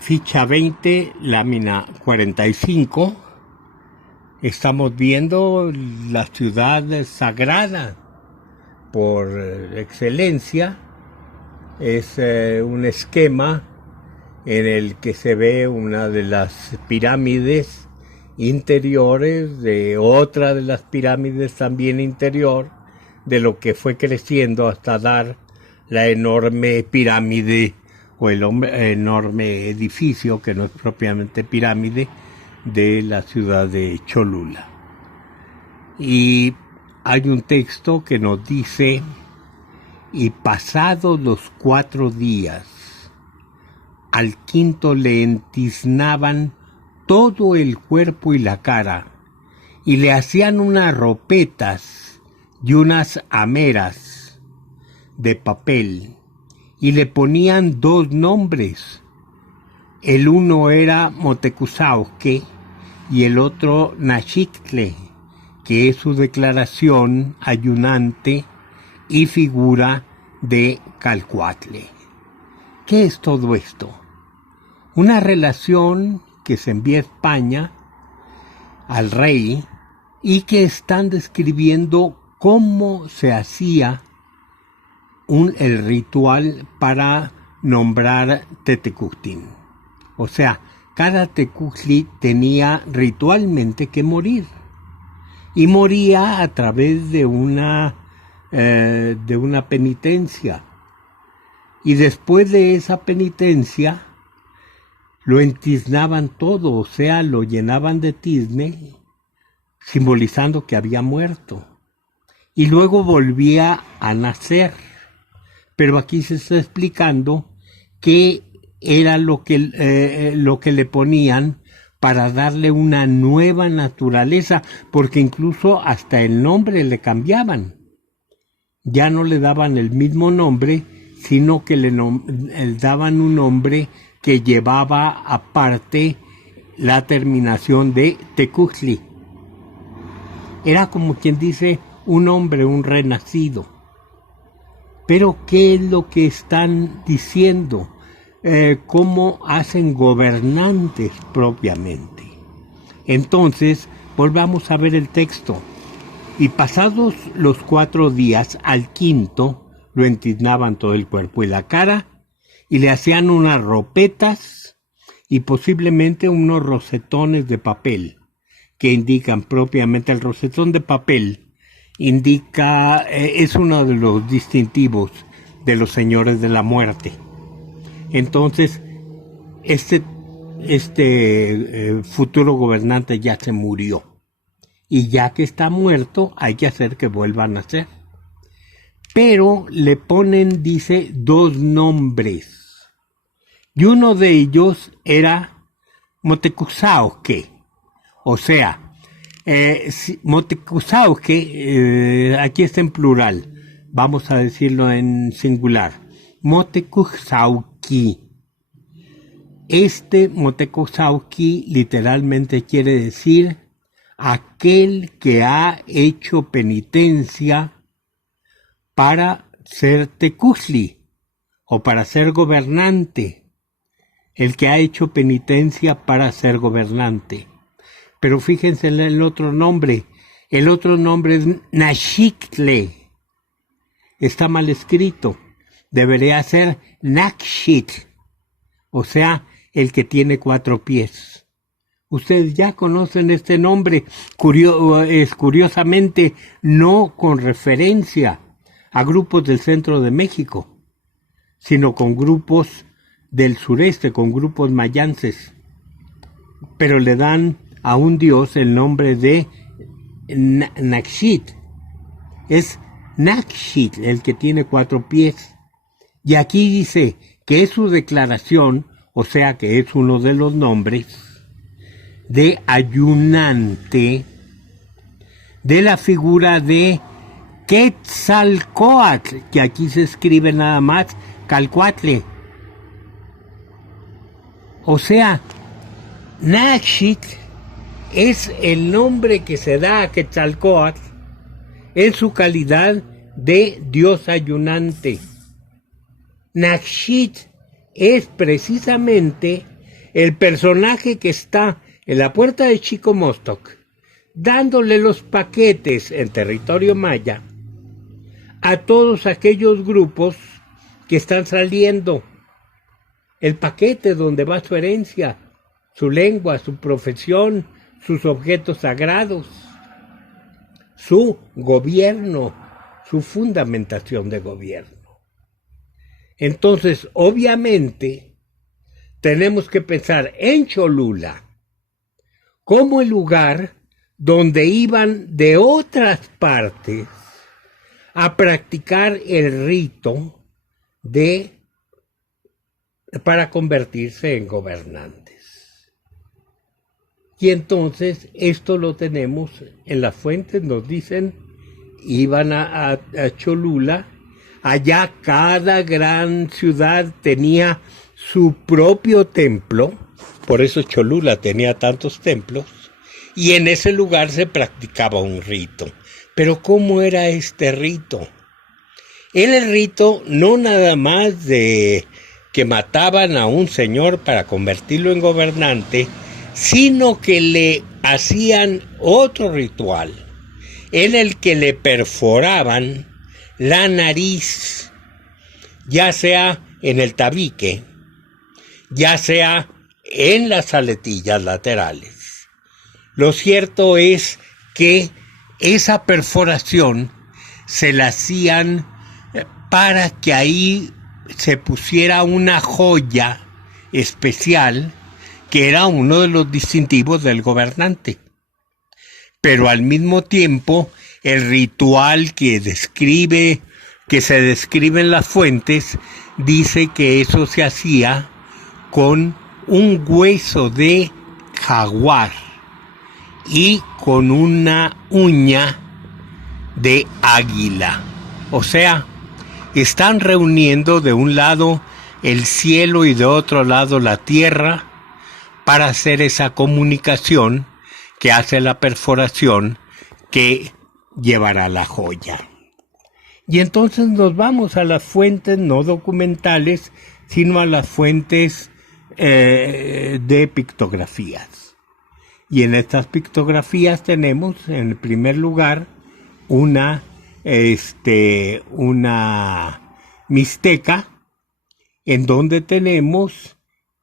Ficha 20, lámina 45. Estamos viendo la ciudad sagrada por excelencia. Es un esquema en el que se ve una de las pirámides interiores de otra de las pirámides también interior, de lo que fue creciendo hasta dar la enorme pirámide o el enorme edificio, que no es propiamente pirámide, de la ciudad de Cholula. Y hay un texto que nos dice: y pasados los 4 días, al quinto le entiznaban todo el cuerpo y la cara, y le hacían unas ropetas y unas ameras de papel, y le ponían 2 nombres. El uno era Motecuzauhque y el otro Naxitle, que es su declaración ayunante y figura de Calcuatle. ¿Qué es todo esto? Una relación que se envía a España al rey y que están describiendo cómo se hacía el ritual para nombrar Tetecuhtli. O sea, cada Tecuhtli tenía ritualmente que morir. Y moría a través de una penitencia. Y después de esa penitencia, lo entiznaban todo, o sea, lo llenaban de tizne, simbolizando que había muerto. Y luego volvía a nacer. Pero aquí se está explicando qué era lo que le ponían para darle una nueva naturaleza, porque incluso hasta el nombre le cambiaban. Ya no le daban el mismo nombre, sino que le daban un nombre que llevaba aparte la terminación de Tecuhtli. Era como quien dice un hombre, un renacido. Pero ¿qué es lo que están diciendo? ¿Cómo hacen gobernantes propiamente? Entonces, volvamos a ver el texto. Y pasados los 4 días, al quinto, lo entiznaban todo el cuerpo y la cara, y le hacían unas ropetas y posiblemente unos rosetones de papel, que indican propiamente el rosetón de papel. Indica, es uno de los distintivos de los señores de la muerte. Entonces, este futuro gobernante ya se murió. Y ya que está muerto, hay que hacer que vuelva a nacer. Pero le ponen, dice, 2 nombres. Y uno de ellos era Motecuzauhque. O sea, Motecuzauhque, aquí está en plural, vamos a decirlo en singular, Motecuzauhqui. Este Motecuzauhqui literalmente quiere decir aquel que ha hecho penitencia para ser Tecuhtli o para ser gobernante, el que ha hecho penitencia para ser gobernante. Pero fíjense en el otro nombre. El otro nombre es Naxitle. Está mal escrito. Debería ser Naxit. O sea, el que tiene 4 pies. Ustedes ya conocen este nombre. Curiosamente, no con referencia a grupos del centro de México, sino con grupos del sureste, con grupos mayances. Pero le dan a un dios el nombre de Naxit. Es Naxit el que tiene 4 pies. Y aquí dice que es su declaración, o sea que es uno de los nombres de ayunante de la figura de Quetzalcóatl, que aquí se escribe nada más Calcuatle. O sea, Naxit es el nombre que se da a Quetzalcóatl en su calidad de dios ayunante. Naxit es precisamente el personaje que está en la puerta de Chicomostoc, dándole los paquetes en territorio maya a todos aquellos grupos que están saliendo. El paquete donde va su herencia, su lengua, su profesión, sus objetos sagrados, su gobierno, su fundamentación de gobierno. Entonces, obviamente, tenemos que pensar en Cholula como el lugar donde iban de otras partes a practicar el rito para convertirse en gobernantes. Y entonces esto lo tenemos en las fuentes, nos dicen, iban a Cholula, allá cada gran ciudad tenía su propio templo, por eso Cholula tenía tantos templos, y en ese lugar se practicaba un rito. Pero ¿cómo era este rito? Era el rito no nada más de que mataban a un señor para convertirlo en gobernante, sino que le hacían otro ritual, en el que le perforaban la nariz, ya sea en el tabique, ya sea en las aletillas laterales. Lo cierto es que esa perforación se la hacían para que ahí se pusiera una joya especial que era uno de los distintivos del gobernante. Pero al mismo tiempo, el ritual que se describe en las fuentes, dice que eso se hacía con un hueso de jaguar y con una uña de águila. O sea, están reuniendo de un lado el cielo y de otro lado la tierra para hacer esa comunicación que hace la perforación que llevará la joya. Y entonces nos vamos a las fuentes no documentales, sino a las fuentes de pictografías. Y en estas pictografías tenemos, en primer lugar, una mixteca, en donde tenemos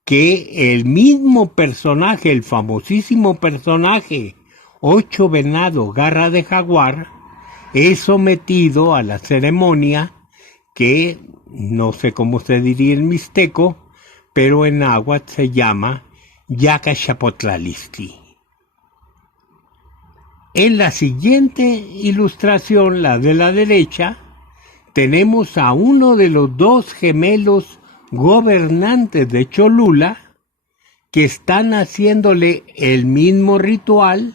que el mismo personaje, el famosísimo personaje Ocho Venado, Garra de Jaguar, es sometido a la ceremonia que no sé cómo se diría en mixteco, pero en náhuatl se llama Yacaxapotlalisti. En la siguiente ilustración, la de la derecha, tenemos a uno de los dos gemelos gobernantes de Cholula que están haciéndole el mismo ritual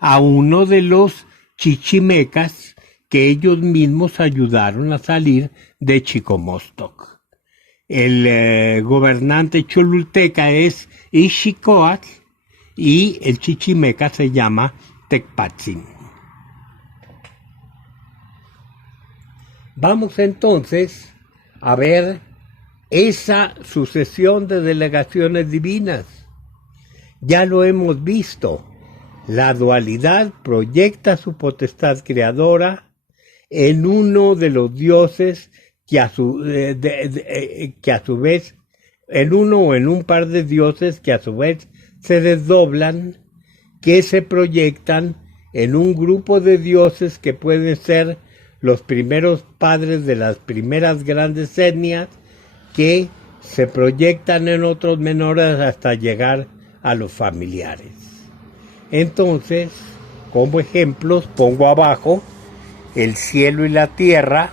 a uno de los chichimecas que ellos mismos ayudaron a salir de Chicomostoc. El gobernante cholulteca es Ixchicoatl y el chichimeca se llama Tecpatzin. Vamos entonces a ver esa sucesión de delegaciones divinas. Ya lo hemos visto. La dualidad proyecta su potestad creadora en uno de los dioses que a su vez, en uno o en un par de dioses que a su vez se desdoblan, que se proyectan en un grupo de dioses que pueden ser los primeros padres de las primeras grandes etnias, que se proyectan en otros menores hasta llegar a los familiares. Entonces, como ejemplos, pongo abajo el cielo y la tierra,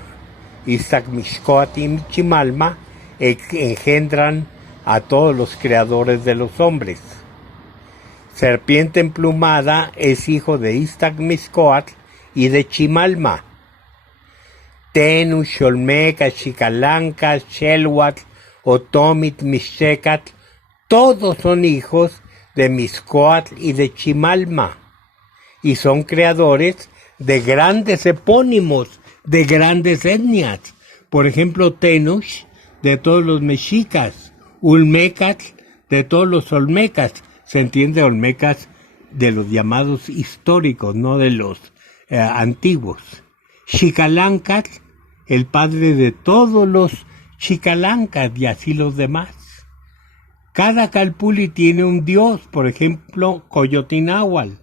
Iztaccmixcoatl y Michimalma, engendran a todos los creadores de los hombres. Serpiente emplumada es hijo de Iztaccmixcoatl y de Chimalma. Tenu, Xolmeca, Xicalanca, Xelhuatl, Otomit, Mixtecatl, todos son hijos de Mixcoatl y de Chimalma, y son creadores de grandes epónimos, de grandes etnias. Por ejemplo, Tenush, de todos los mexicas, Ulmecatl, de todos los olmecas. Se entiende olmecas de los llamados históricos, no de los antiguos. Xicalancatl, el padre de todos los Xicalancas y así los demás. Cada calpulli tiene un dios, por ejemplo, Coyotináhuatl.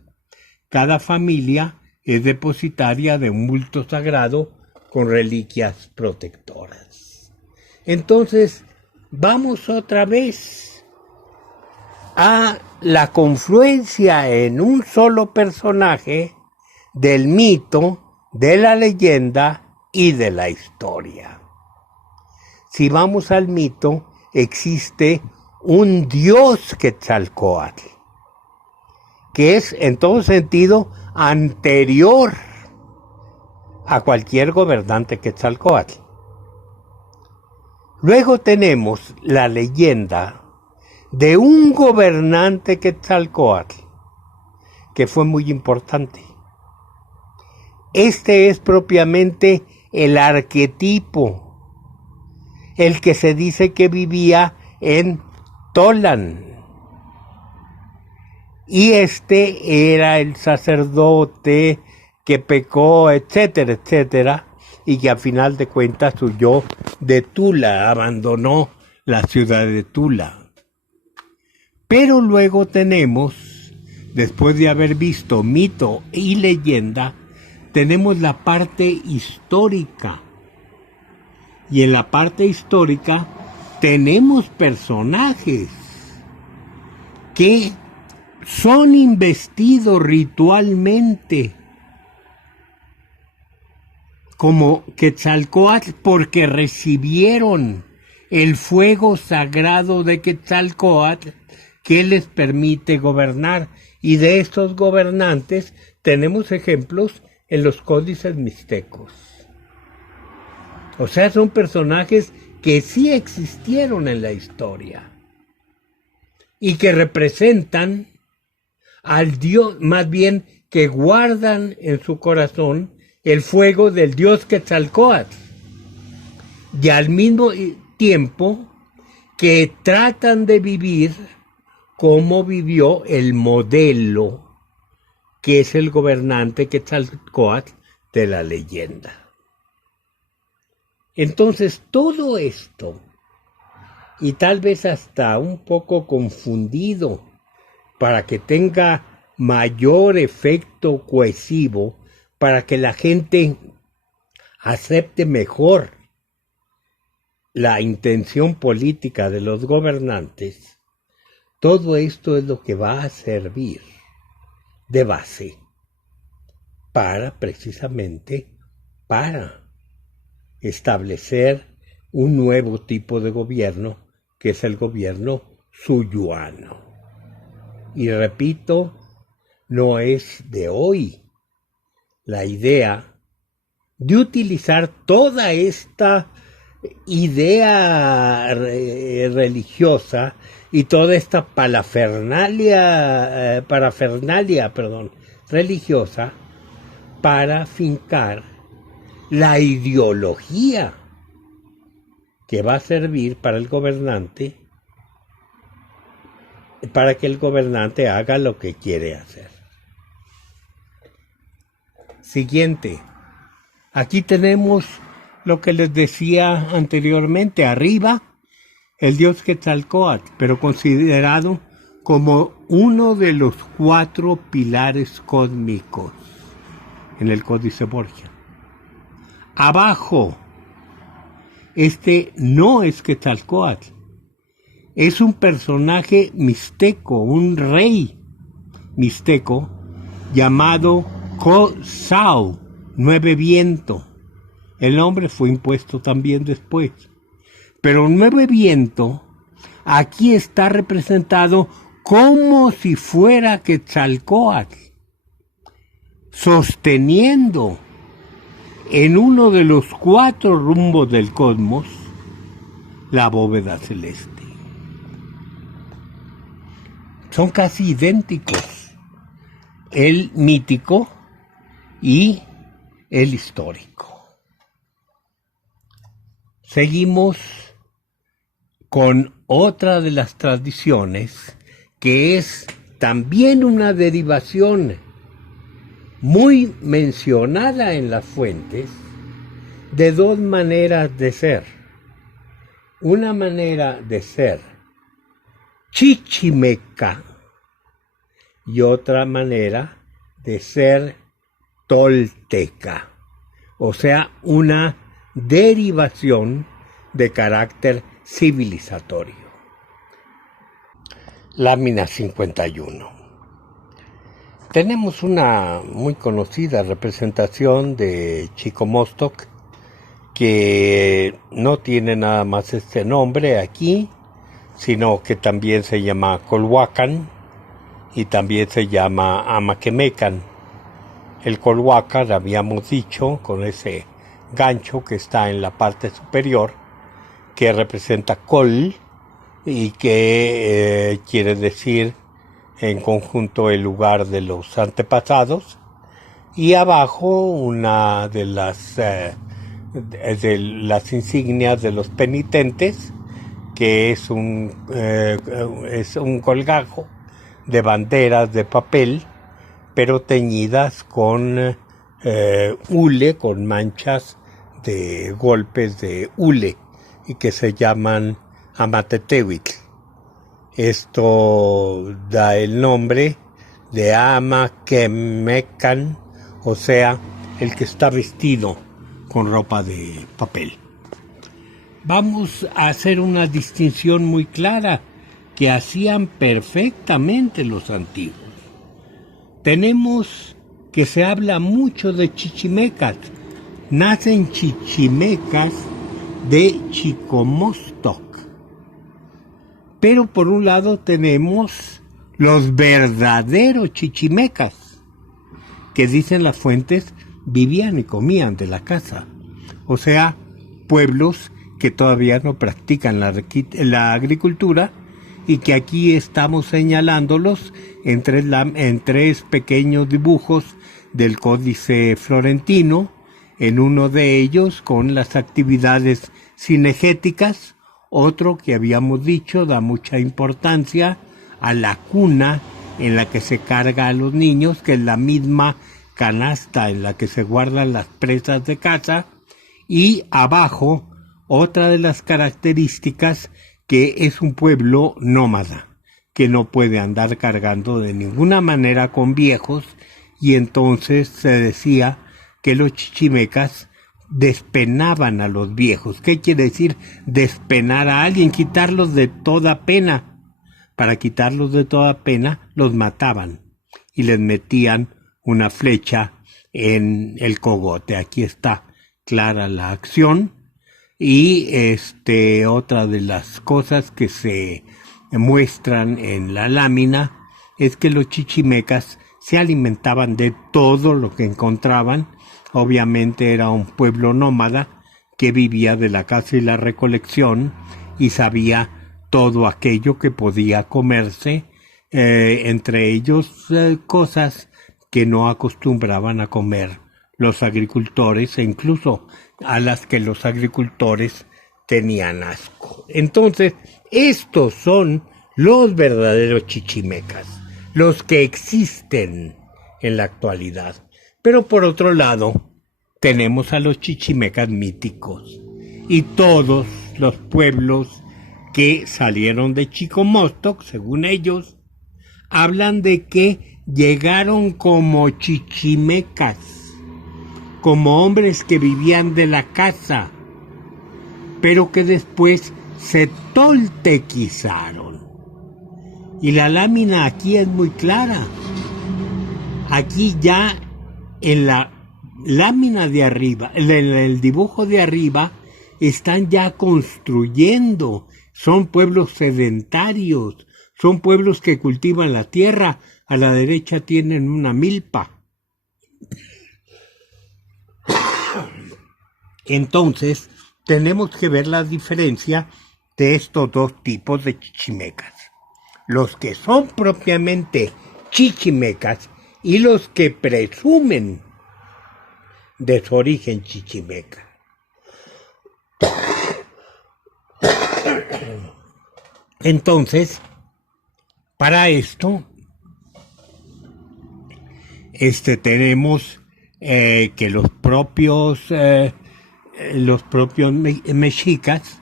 Cada familia es depositaria de un bulto sagrado con reliquias protectoras. Entonces, vamos otra vez a la confluencia en un solo personaje del mito, de la leyenda y de la historia. Si vamos al mito, existe un dios Quetzalcóatl, que es en todo sentido anterior a cualquier gobernante Quetzalcóatl. Luego tenemos la leyenda de un gobernante Quetzalcóatl que fue muy importante. Este es propiamente el arquetipo, el que se dice que vivía en Tolan. Y este era el sacerdote que pecó, etcétera, etcétera, y que a final de cuentas huyó de Tula, abandonó la ciudad de Tula. Pero luego tenemos, después de haber visto mito y leyenda, tenemos la parte histórica. Y en la parte histórica tenemos personajes que son investidos ritualmente como Quetzalcóatl porque recibieron el fuego sagrado de Quetzalcóatl que les permite gobernar. Y de estos gobernantes tenemos ejemplos en los códices mixtecos. O sea, son personajes que sí existieron en la historia y que representan al Dios, más bien que guardan en su corazón el fuego del Dios Quetzalcóatl, y al mismo tiempo que tratan de vivir como vivió el modelo que es el gobernante Quetzalcóatl de la leyenda. Entonces todo esto, y tal vez hasta un poco confundido, para que tenga mayor efecto cohesivo, para que la gente acepte mejor la intención política de los gobernantes, todo esto es lo que va a servir de base para precisamente para establecer un nuevo tipo de gobierno, que es el gobierno suyuano. Y repito, no es de hoy la idea de utilizar toda esta idea religiosa y toda esta parafernalia religiosa para fincar la ideología que va a servir para el gobernante, para que el gobernante haga lo que quiere hacer. Siguiente. Aquí tenemos lo que les decía anteriormente. Arriba, el dios Quetzalcóatl, pero considerado como uno de los 4 pilares cósmicos en el Códice Borgia. Abajo, este no es Quetzalcóatl. Es un personaje mixteco, un rey mixteco llamado Quetzal, 9 viento. El nombre fue impuesto también después. Pero 9 viento aquí está representado como si fuera Quetzalcóatl, sosteniendo en uno de los 4 rumbos del cosmos la bóveda celeste. Son casi idénticos, el mítico y el histórico. Seguimos con otra de las tradiciones que es también una derivación muy mencionada en las fuentes de dos maneras de ser. Una manera de ser chichimeca y otra manera de ser tolteca, o sea, una derivación de carácter civilizatorio. Lámina 51. Tenemos una muy conocida representación de Chico Mostoc que no tiene nada más este nombre aquí, sino que también se llama Colhuacan y también se llama Amaquemecan. El Colhuacan, habíamos dicho, con ese gancho que está en la parte superior, que representa col y que quiere decir en conjunto el lugar de los antepasados, y abajo una de las insignias de los penitentes, que es un colgajo de banderas de papel, pero teñidas con hule, con manchas de golpes de hule, y que se llaman Amatetehuitl. Esto da el nombre de Amaquemecan, o sea, el que está vestido con ropa de papel. Vamos a hacer una distinción muy clara que hacían perfectamente los antiguos. Tenemos que se habla mucho de chichimecas. Nacen chichimecas de Chico Mostoc. Pero por un lado tenemos los verdaderos chichimecas, que dicen las fuentes vivían y comían de la caza. O sea, pueblos que todavía no practican la agricultura y que aquí estamos señalándolos en tres pequeños dibujos del Códice Florentino, en uno de ellos con las actividades cinegéticas. Otro que habíamos dicho da mucha importancia a la cuna en la que se carga a los niños, que es la misma canasta en la que se guardan las presas de caza, y abajo otra de las características, que es un pueblo nómada, que no puede andar cargando de ninguna manera con viejos, y entonces se decía que los chichimecas despenaban a los viejos. ¿Qué quiere decir despenar a alguien? Quitarlos de toda pena. Para quitarlos de toda pena, los mataban y les metían una flecha en el cogote. Aquí está clara la acción. Y otra de las cosas que se muestran en la lámina es que los chichimecas se alimentaban de todo lo que encontraban. Obviamente era un pueblo nómada que vivía de la caza y la recolección y sabía todo aquello que podía comerse, entre ellos cosas que no acostumbraban a comer los agricultores, e incluso a las que los agricultores tenían asco. Entonces, estos son los verdaderos chichimecas, los que existen en la actualidad. Pero por otro lado, tenemos a los chichimecas míticos, y todos los pueblos que salieron de Chico Mostoc, según ellos, hablan de que llegaron como chichimecas, como hombres que vivían de la caza, pero que después se toltequizaron. Y la lámina aquí es muy clara. Aquí ya en la lámina de arriba, en el dibujo de arriba, están ya construyendo. Son pueblos sedentarios, son pueblos que cultivan la tierra. A la derecha tienen una milpa. Entonces, tenemos que ver la diferencia de estos dos tipos de chichimecas. Los que son propiamente chichimecas y los que presumen de su origen chichimeca. Entonces, para esto, tenemos que los propios mexicas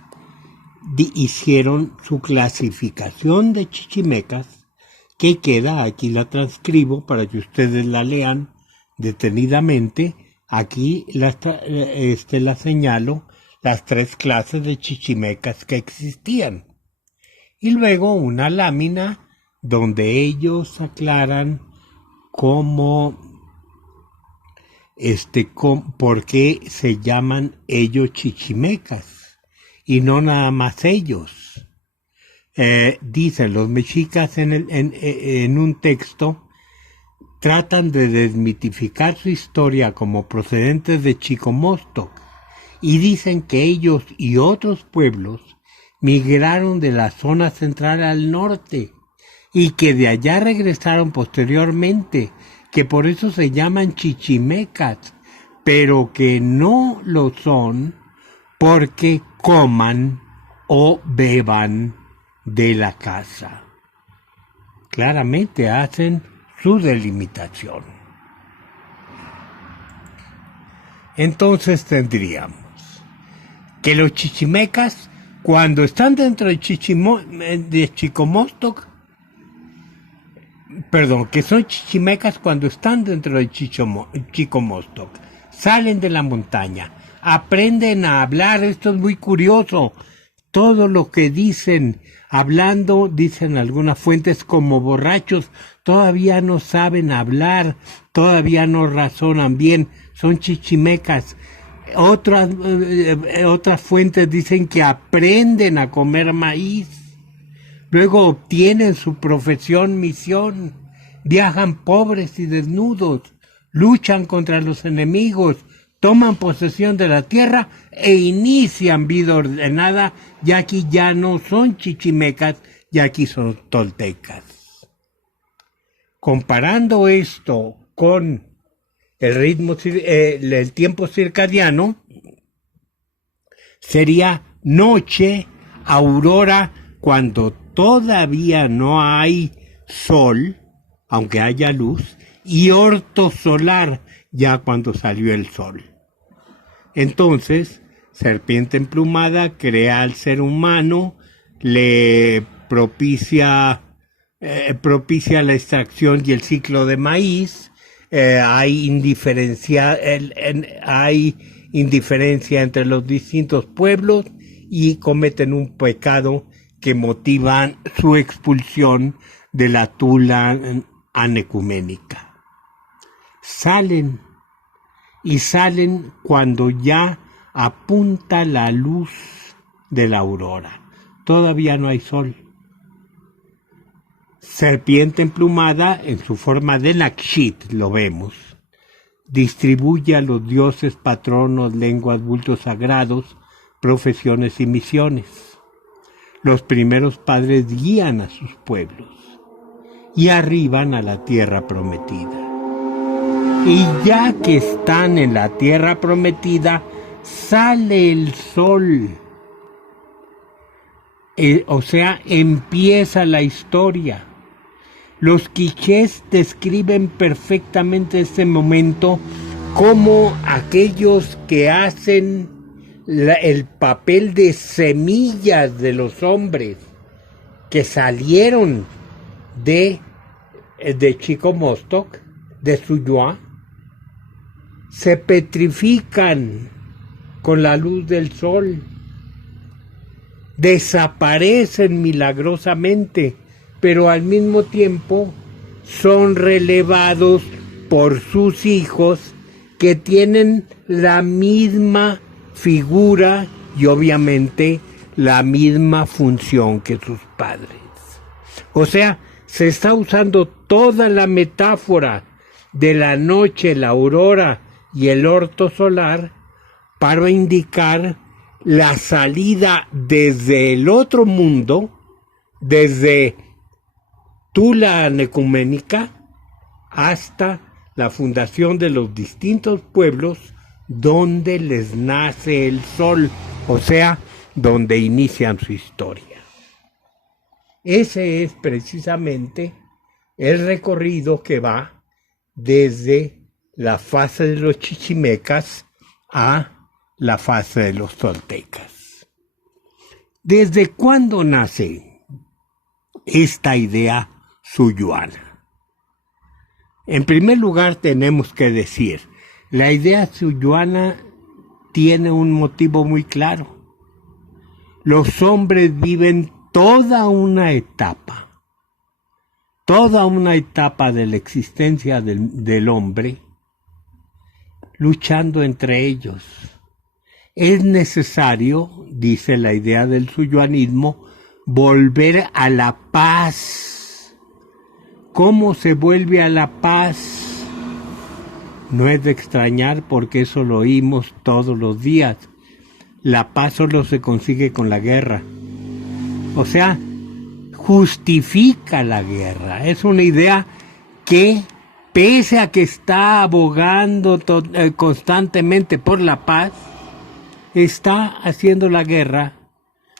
hicieron su clasificación de chichimecas, que queda, aquí la transcribo para que ustedes la lean detenidamente. Aquí la señalo, las 3 clases de chichimecas que existían. Y luego una lámina donde ellos aclaran por qué se llaman ellos chichimecas y no nada más ellos. Dicen los mexicas en un texto, tratan de desmitificar su historia como procedentes de Chicomostoc y dicen que ellos y otros pueblos migraron de la zona central al norte y que de allá regresaron posteriormente, que por eso se llaman chichimecas, pero que no lo son porque coman o beban de la casa. Claramente hacen su delimitación. Entonces tendríamos que los chichimecas, cuando están dentro de Chicomostoc, que son chichimecas cuando están dentro de Chicomostoc, salen de la montaña, aprenden a hablar. Esto es muy curioso. Todo lo que dicen, hablando, dicen algunas fuentes, como borrachos, todavía no saben hablar, todavía no razonan bien, son chichimecas. Otras fuentes dicen que aprenden a comer maíz, luego obtienen su profesión, misión, viajan pobres y desnudos, luchan contra los enemigos, toman posesión de la tierra e inician vida ordenada, y aquí ya no son chichimecas, y aquí son toltecas. Comparando esto con el tiempo circadiano, sería noche, aurora, cuando todavía no hay sol, aunque haya luz, y orto solar, ya cuando salió el sol. Entonces, serpiente emplumada crea al ser humano, le propicia la extracción y el ciclo de maíz. Hay indiferencia entre los distintos pueblos y cometen un pecado que motivan su expulsión de la tula anecuménica. Salen cuando ya apunta la luz de la aurora. Todavía no hay sol. Serpiente emplumada, en su forma de Nakshit, lo vemos, distribuye a los dioses, patronos, lenguas, bultos sagrados, profesiones y misiones. Los primeros padres guían a sus pueblos y arriban a la tierra prometida. Y ya que están en la tierra prometida, sale el sol. O sea, empieza la historia. Los quichés describen perfectamente este momento como aquellos que hacen el papel de semillas de los hombres que salieron de Chicomostoc, de Suyua, se petrifican con la luz del sol, desaparecen milagrosamente, pero al mismo tiempo son relevados por sus hijos, que tienen la misma figura y obviamente la misma función que sus padres. O sea, se está usando toda la metáfora de la noche, la aurora y el orto solar para indicar la salida desde el otro mundo, desde Tula Anecuménica, hasta la fundación de los distintos pueblos donde les nace el sol, o sea, donde inician su historia. Ese es precisamente el recorrido que va desde la fase de los chichimecas a la fase de los toltecas. ¿Desde cuándo nace esta idea suyuana? En primer lugar, tenemos que decir, la idea suyuana tiene un motivo muy claro. Los hombres viven toda una etapa de la existencia del hombre luchando entre ellos. Es necesario, dice la idea del suyuanismo, volver a la paz. ¿Cómo se vuelve a la paz? No es de extrañar porque eso lo oímos todos los días. La paz solo se consigue con la guerra. O sea, justifica la guerra. Es una idea que, pese a que está abogando constantemente por la paz, está haciendo la guerra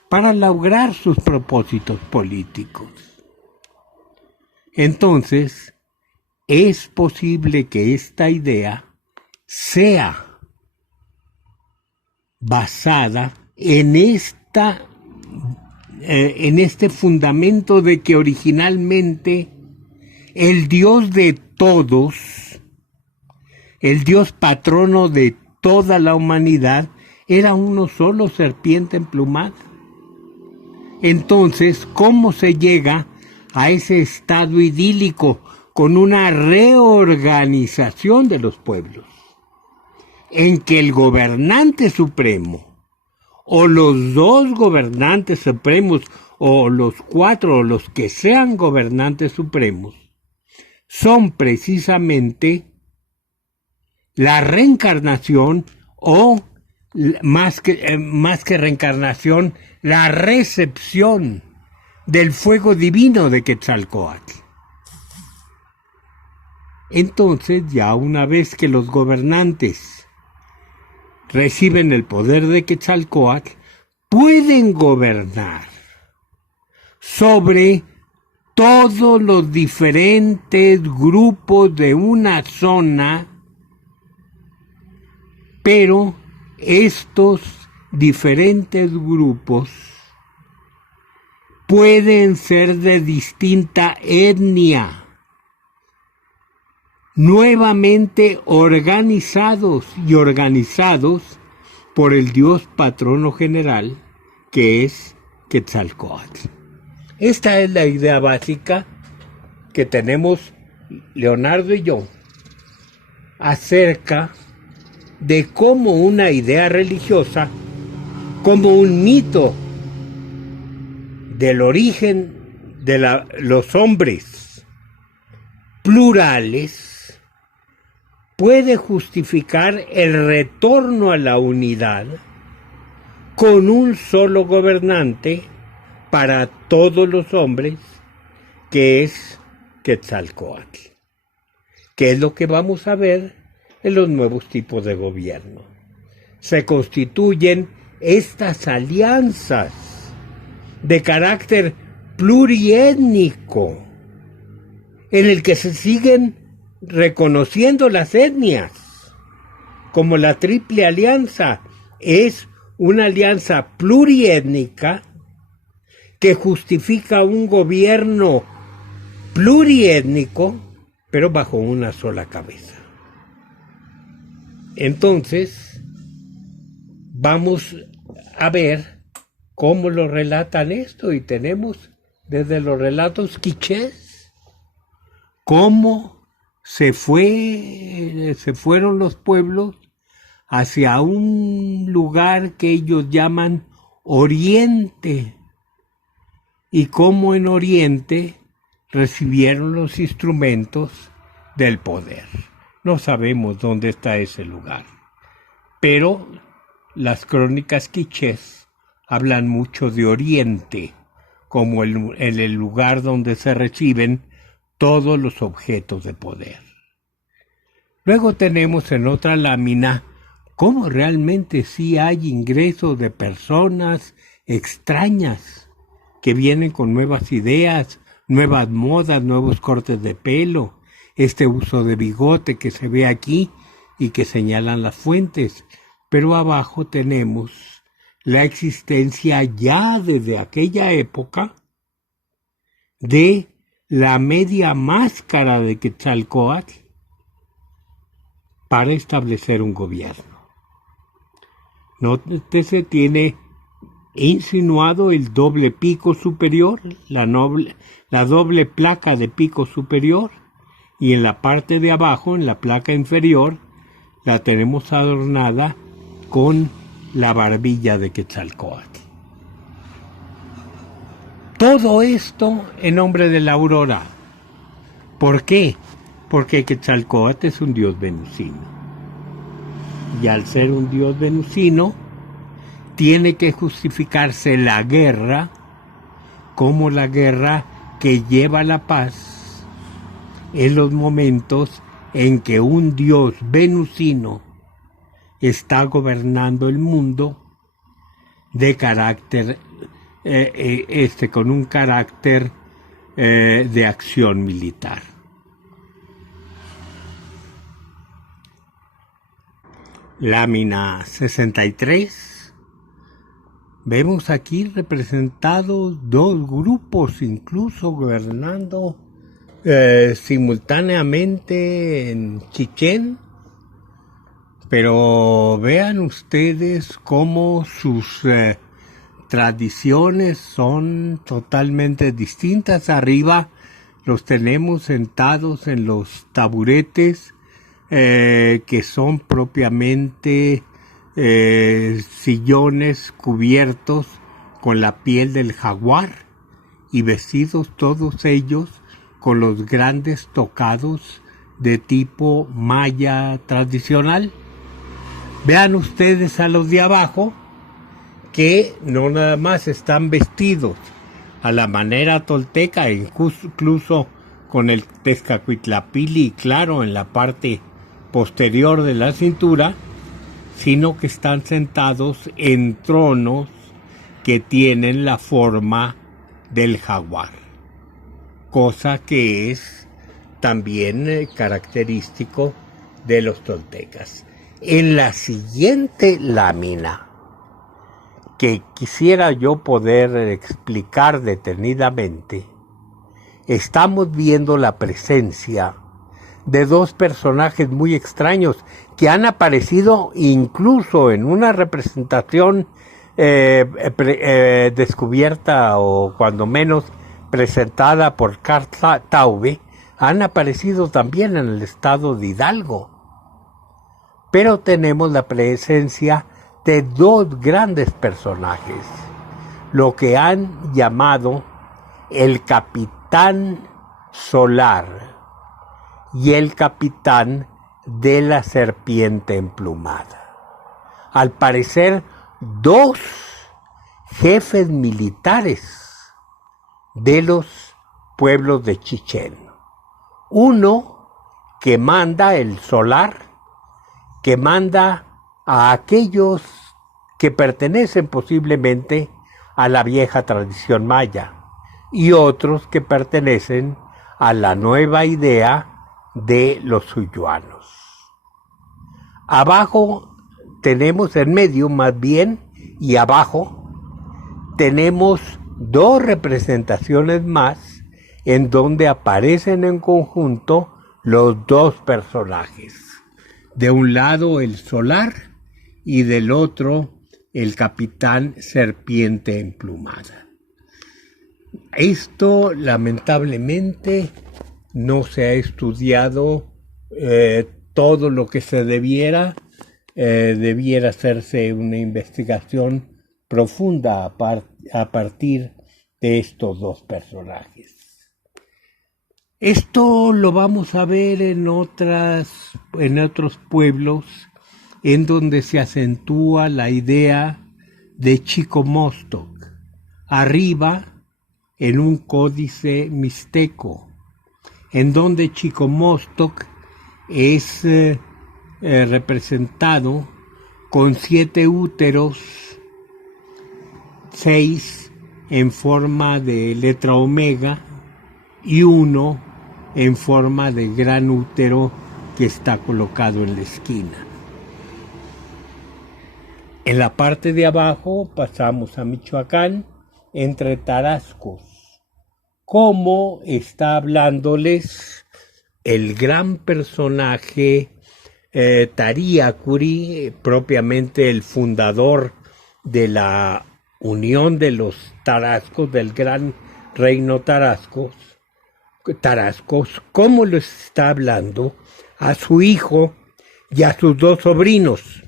para lograr sus propósitos políticos. Entonces, es posible que esta idea sea basada en este fundamento de que originalmente el Dios de todos, el Dios patrono de toda la humanidad, era uno solo, serpiente emplumada. Entonces, ¿cómo se llega a ese estado idílico con una reorganización de los pueblos? En que el gobernante supremo, o los dos gobernantes supremos, o los cuatro, o los que sean gobernantes supremos, son precisamente la reencarnación, o más que reencarnación, la recepción del fuego divino de Quetzalcóatl. Entonces, ya una vez que los gobernantes reciben el poder de Quetzalcóatl, pueden gobernar sobre todos los diferentes grupos de una zona, pero estos diferentes grupos pueden ser de distinta etnia, nuevamente organizados por el Dios patrono general, que es Quetzalcóatl. Esta es la idea básica que tenemos Leonardo y yo acerca de cómo una idea religiosa, como un mito del origen de los hombres plurales, puede justificar el retorno a la unidad con un solo gobernante para todos los hombres, que es Quetzalcóatl, que es lo que vamos a ver en los nuevos tipos de gobierno. Se constituyen estas alianzas de carácter pluriétnico, en el que se siguen reconociendo las etnias, como la Triple Alianza. Es una alianza pluriétnica que justifica un gobierno pluriétnico, pero bajo una sola cabeza. Entonces, vamos a ver cómo lo relatan esto, y tenemos desde los relatos quichés cómo se fueron los pueblos hacia un lugar que ellos llaman Oriente, y cómo en Oriente recibieron los instrumentos del poder. No sabemos dónde está ese lugar, pero las crónicas quichés hablan mucho de Oriente como el lugar donde se reciben todos los objetos de poder. Luego tenemos en otra lámina cómo realmente sí hay ingresos de personas extrañas que vienen con nuevas ideas, nuevas modas, nuevos cortes de pelo, este uso de bigote que se ve aquí y que señalan las fuentes. Pero abajo tenemos la existencia ya desde aquella época de la media máscara de Quetzalcóatl para establecer un gobierno. Nótese, tiene insinuado el doble pico superior, la doble placa de pico superior, y en la parte de abajo, en la placa inferior, la tenemos adornada con la barbilla de Quetzalcóatl. Todo esto en nombre de la aurora. ¿Por qué? Porque Quetzalcóatl es un dios venusino. Y al ser un dios venusino, tiene que justificarse la guerra como la guerra que lleva la paz en los momentos en que un dios venusino está gobernando el mundo de carácter, con un carácter de acción militar. Lámina 63. Vemos aquí representados dos grupos, incluso gobernando simultáneamente en Chichén. Pero vean ustedes cómo sus tradiciones son totalmente distintas. Arriba los tenemos sentados en los taburetes que son propiamente sillones cubiertos con la piel del jaguar y vestidos todos ellos con los grandes tocados de tipo maya tradicional. Vean ustedes a los de abajo que no nada más están vestidos a la manera tolteca, incluso con el tezcacuitlapili, claro, en la parte posterior de la cintura, sino que están sentados en tronos que tienen la forma del jaguar, cosa que es también característico de los toltecas. En la siguiente lámina, que quisiera yo poder explicar detenidamente, estamos viendo la presencia de dos personajes muy extraños que han aparecido incluso en una representación descubierta o cuando menos presentada por Carl Taube. Han aparecido también en el estado de Hidalgo. Pero tenemos la presencia de dos grandes personajes, lo que han llamado el Capitán Solar y el Capitán de la Serpiente Emplumada. Al parecer, dos jefes militares de los pueblos de Chichén. Uno que manda, el Solar, que manda a aquellos que pertenecen posiblemente a la vieja tradición maya, y otros que pertenecen a la nueva idea de los suyuanos. Abajo tenemos, en medio más bien, y abajo tenemos dos representaciones más en donde aparecen en conjunto los dos personajes. De un lado el Solar y del otro el Capitán Serpiente Emplumada. Esto lamentablemente no se ha estudiado todo lo que se debiera hacerse una investigación profunda a partir de estos dos personajes. Esto lo vamos a ver en otros pueblos en donde se acentúa la idea de Chicomostoc, arriba en un códice mixteco, en donde Chicomostoc es representado con 7 úteros, 6 en forma de letra omega y uno en forma de gran útero que está colocado en la esquina. En la parte de abajo pasamos a Michoacán, entre tarascos. Cómo está hablándoles el gran personaje Tariacuri, propiamente el fundador de la unión de los tarascos, del gran reino tarascos, cómo les está hablando a su hijo y a sus dos sobrinos,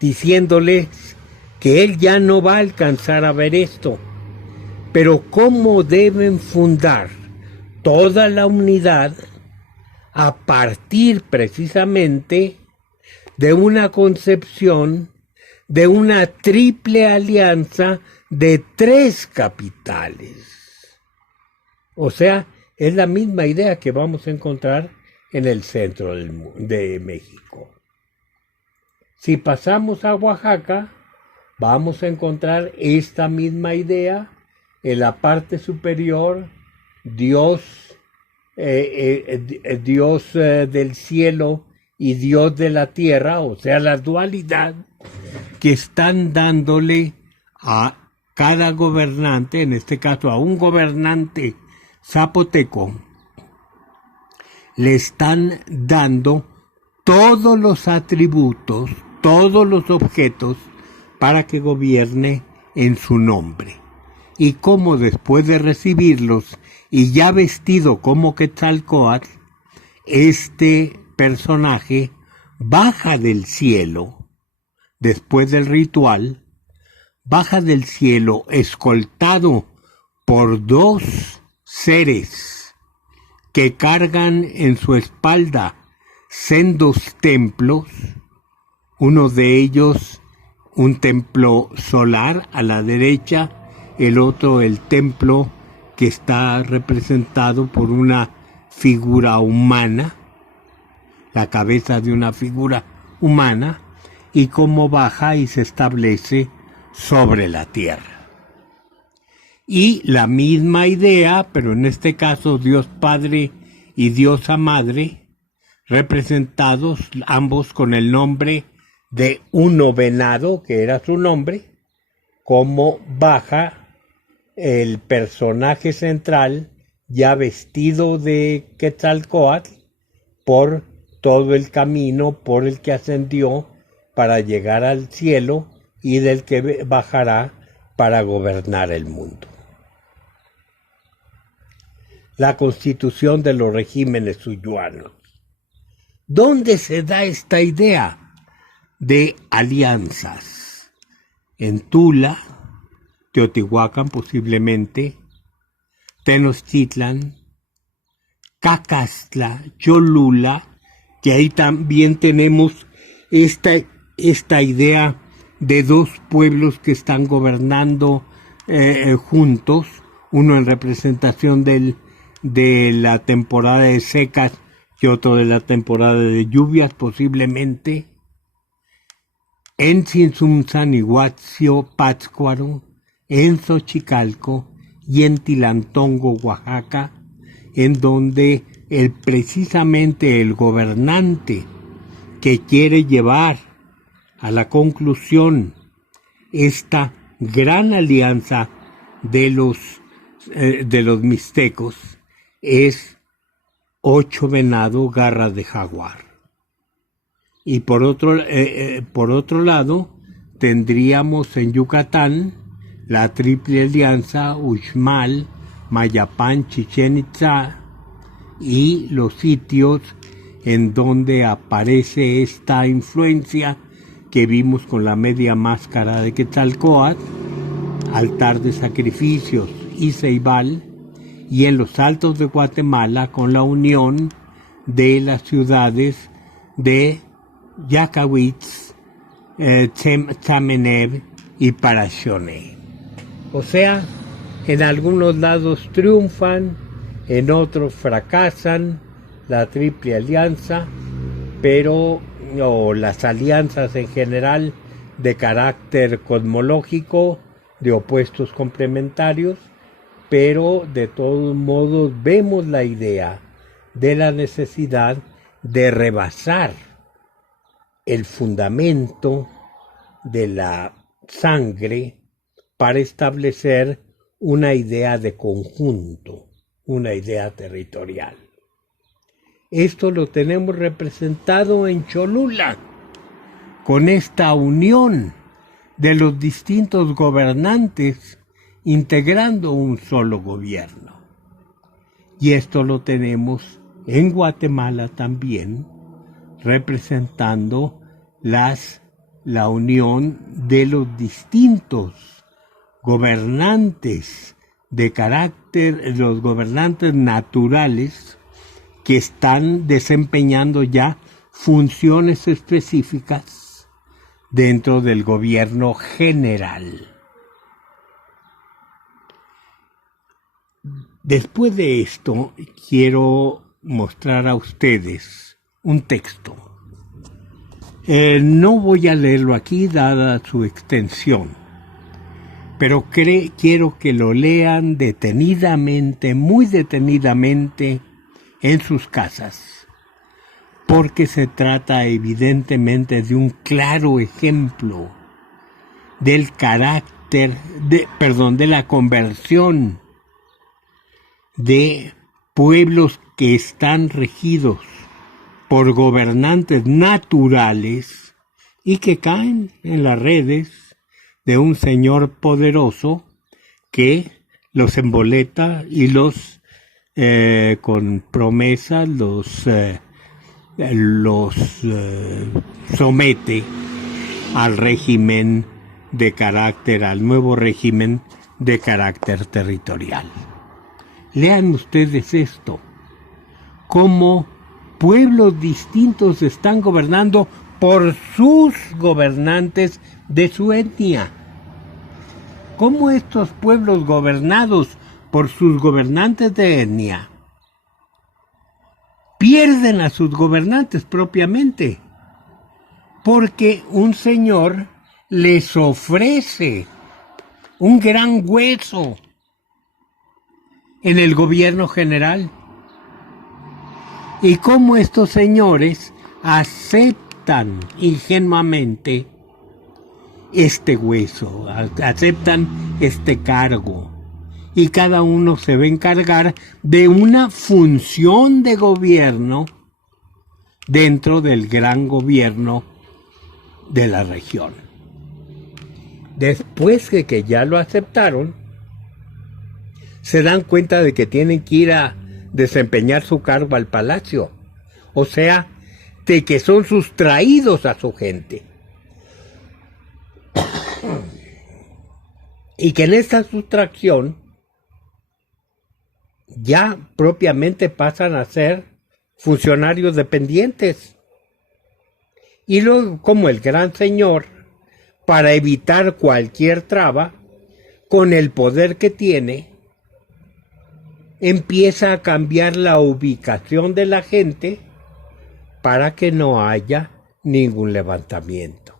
diciéndoles que él ya no va a alcanzar a ver esto, pero cómo deben fundar toda la unidad a partir precisamente de una concepción de una triple alianza de 3 capitales. O sea, es la misma idea que vamos a encontrar en el centro de México. Si pasamos a Oaxaca, vamos a encontrar esta misma idea en la parte superior, Dios del cielo y Dios de la tierra, o sea, la dualidad que están dándole a cada gobernante, en este caso a un gobernante zapoteco, le están dando todos los atributos, todos los objetos para que gobierne en su nombre. Y cómo después de recibirlos y ya vestido como Quetzalcóatl, este personaje baja del cielo, después del ritual, baja del cielo escoltado por 2 seres que cargan en su espalda sendos templos, uno de ellos un templo solar a la derecha, el otro el templo que está representado por una figura humana, la cabeza de una figura humana, y cómo baja y se establece sobre la tierra. Y la misma idea, pero en este caso Dios Padre y Diosa Madre, representados ambos con el nombre de Uno Venado, que era su nombre, cómo baja el personaje central ya vestido de Quetzalcóatl por todo el camino por el que ascendió para llegar al cielo y del que bajará para gobernar el mundo. La constitución de los regímenes suyuanos. ¿Dónde se da esta idea de alianzas? En Tula, Teotihuacán posiblemente, Tenochtitlan, Cacastla, Cholula, que ahí también tenemos esta idea de 2 pueblos que están gobernando juntos, uno en representación de la temporada de secas y otro de la temporada de lluvias posiblemente, en Tzintzuntzan y Huatzio-Pátzcuaro, en Xochicalco y en Tilantongo, Oaxaca, en donde precisamente el gobernante que quiere llevar a la conclusión esta gran alianza de los mixtecos es 8 venado, garras de jaguar. Y por otro lado, tendríamos en Yucatán la triple alianza Uxmal, Mayapán, Chichén Itzá, y los sitios en donde aparece esta influencia que vimos con la media máscara de Quetzalcóatl, altar de sacrificios y ceibal, y en los altos de Guatemala con la unión de las ciudades de Yacahuitz, Tzamenev y Parachoné. O sea, en algunos lados triunfan, en otros fracasan la triple alianza, o las alianzas en general de carácter cosmológico, de opuestos complementarios, pero de todos modos vemos la idea de la necesidad de rebasar el fundamento de la sangre para establecer una idea de conjunto, una idea territorial. Esto lo tenemos representado en Cholula, con esta unión de los distintos gobernantes integrando un solo gobierno. Y esto lo tenemos en Guatemala también, representando la unión de los distintos gobernantes de carácter, los gobernantes naturales que están desempeñando ya funciones específicas dentro del gobierno general. Después de esto, quiero mostrar a ustedes un texto. No voy a leerlo aquí, dada su extensión, pero quiero que lo lean detenidamente, muy detenidamente, en sus casas, porque se trata evidentemente de un claro ejemplo del carácter, de la conversión de pueblos que están regidos por gobernantes naturales y que caen en las redes de un señor poderoso que los emboleta y los con promesas los somete al régimen de carácter, al nuevo régimen de carácter territorial. Lean ustedes esto, cómo pueblos distintos están gobernando por sus gobernantes de su etnia. Cómo estos pueblos gobernados por sus gobernantes de etnia pierden a sus gobernantes propiamente, porque un señor les ofrece un gran hueso en el gobierno general. Y cómo estos señores aceptan ingenuamente este hueso, aceptan este cargo, y cada uno se va a encargar de una función de gobierno dentro del gran gobierno de la región. Después de que ya lo aceptaron, se dan cuenta de que tienen que ir a desempeñar su cargo al palacio, o sea, de que son sustraídos a su gente. Y que en esta sustracción ya propiamente pasan a ser funcionarios dependientes. Y luego, como el gran señor, para evitar cualquier traba, con el poder que tiene, empieza a cambiar la ubicación de la gente para que no haya ningún levantamiento.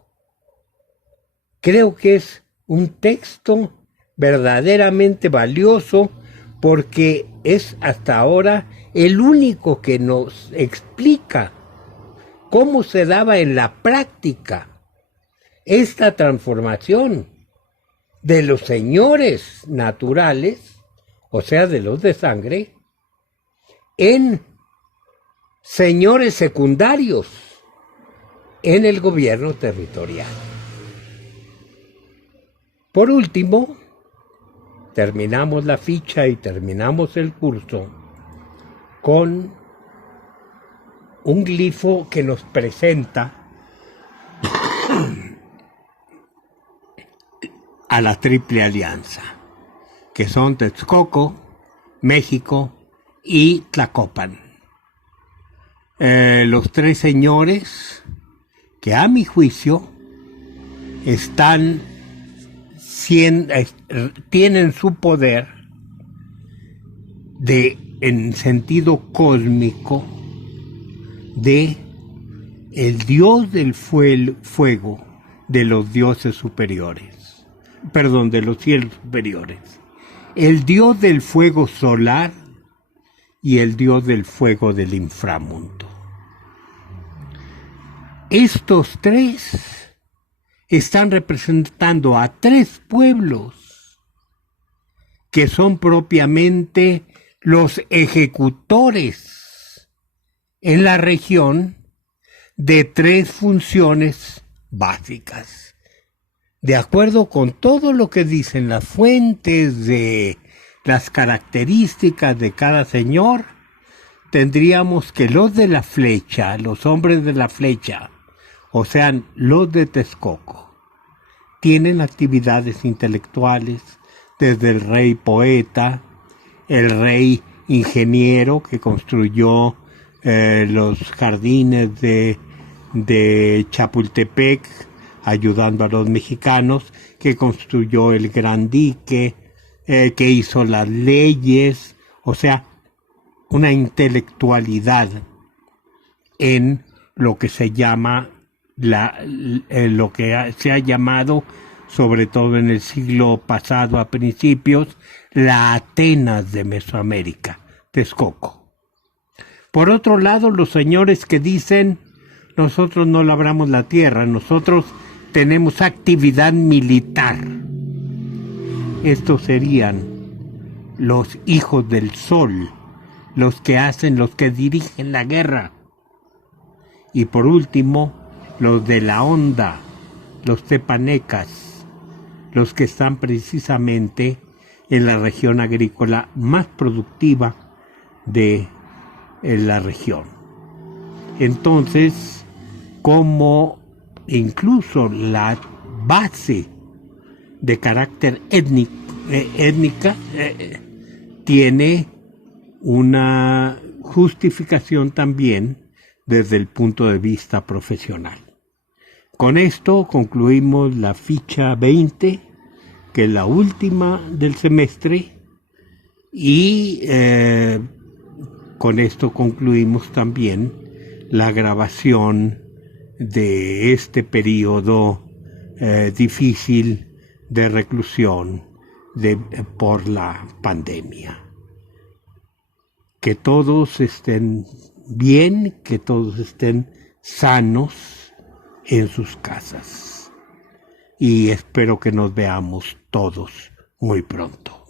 Creo que es un texto verdaderamente valioso porque es hasta ahora el único que nos explica cómo se daba en la práctica esta transformación de los señores naturales, o sea, de los de sangre, en señores secundarios en el gobierno territorial. Por último, terminamos la ficha y terminamos el curso con un glifo que nos presenta a la Triple Alianza, que son Texcoco, México y Tlacopan. Los tres señores que a mi juicio tienen su poder en sentido cósmico de el dios del fuego de los dioses superiores. perdón, de los cielos superiores, el dios del fuego solar y el dios del fuego del inframundo. Estos tres están representando a tres pueblos que son propiamente los ejecutores en la región de tres funciones básicas. De acuerdo con todo lo que dicen las fuentes de las características de cada señor, tendríamos que los de la flecha, los hombres de la flecha, o sea, los de Texcoco, tienen actividades intelectuales desde el rey poeta, el rey ingeniero que construyó los jardines de Chapultepec, ayudando a los mexicanos, que construyó el Gran Dique, que hizo las leyes, o sea, una intelectualidad en lo que se llama, lo que se ha llamado, sobre todo en el siglo pasado a principios, la Atenas de Mesoamérica, Texcoco. Por otro lado, los señores que dicen, nosotros no labramos la tierra, nosotros tenemos actividad militar. Estos serían los hijos del sol, los que dirigen la guerra. Y por último, los de la onda, los tepanecas, los que están precisamente en la región agrícola más productiva de la región. Entonces, como incluso la base de carácter étnica tiene una justificación también desde el punto de vista profesional. Con esto concluimos la ficha 20, que es la última del semestre, y con esto concluimos también la grabación de este periodo difícil de reclusión por la pandemia. Que todos estén bien, que todos estén sanos en sus casas. Y espero que nos veamos todos muy pronto.